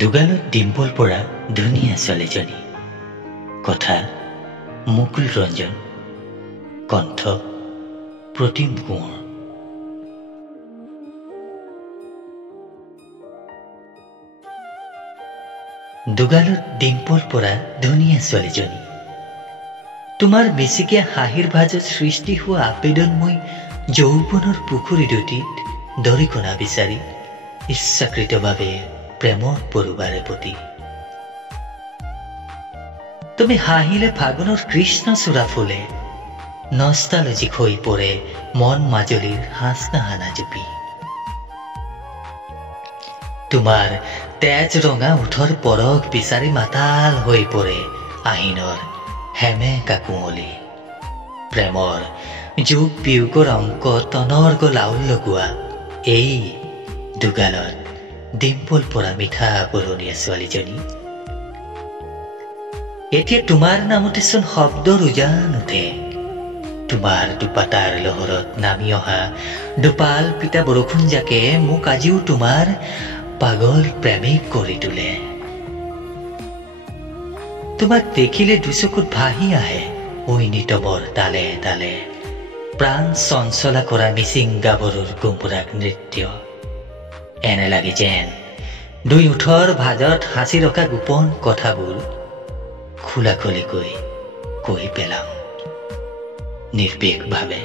দুগালত ডিম্পল পৰা ধুনীয়া ছোৱালীজনী, কথা মুকুল ৰঞ্জন, কণ্ঠ প্ৰতিম কোঁৱৰ। দুগালত ডিম্পল পৰা ধুনীয়া ছোৱালীজনী, তোমাৰ বেছিকে হাঁহিৰ ভাজত সৃষ্টি হোৱা আবেদনময় যৌৱনৰ পুখুৰী দুটিত দৰিকণা বিচাৰি ইচ্ছাকৃতভাৱে প্ৰেমত পৰুবাৰে পতি। তুমি হাঁহিলে ফাগুনৰ কৃষ্ণচূড়া ফুলে, নষ্টালজিক হৈ পৰে মন মাজুলীৰ হাঁচনাহানা জুপি। তোমাৰ তেজ ৰঙা ওঠৰ পৰশ বিচাৰি মাতাল হৈ পৰে আহিনৰ হেমেকা কুঁৱলী। প্ৰেমৰ যোগ বিয়োগৰ অংক তনৰ্গ লাউল লগোৱা এই দুগালত ডিম্পল পৰা মিঠা বৰণীয়া ছোৱালীজনী। এতিয়া তোমাৰ নামতে চোন শব্দৰ উজান উঠে, তোমাৰ দুপাতাৰ লহৰত নামি অহা দুপাল পিতা বৰষুণ জাকে মোক আজিও তোমাৰ পাগল প্ৰেমিক কৰি তোলে। তোমাক দেখিলে দুচকুত ভাহি আহে ঐনিতমৰ তালে তালে প্ৰাণ চঞ্চলা কৰা মিচিং গাভৰুৰ গুমৰাগ নৃত্য। এনে লাগে যেন দুই ওঠৰ ভাজত সাঁচি ৰখা গোপন কথাবোৰ খোলাখুলিকৈ কৈ পেলাম নিৰ্ভীকভাৱে।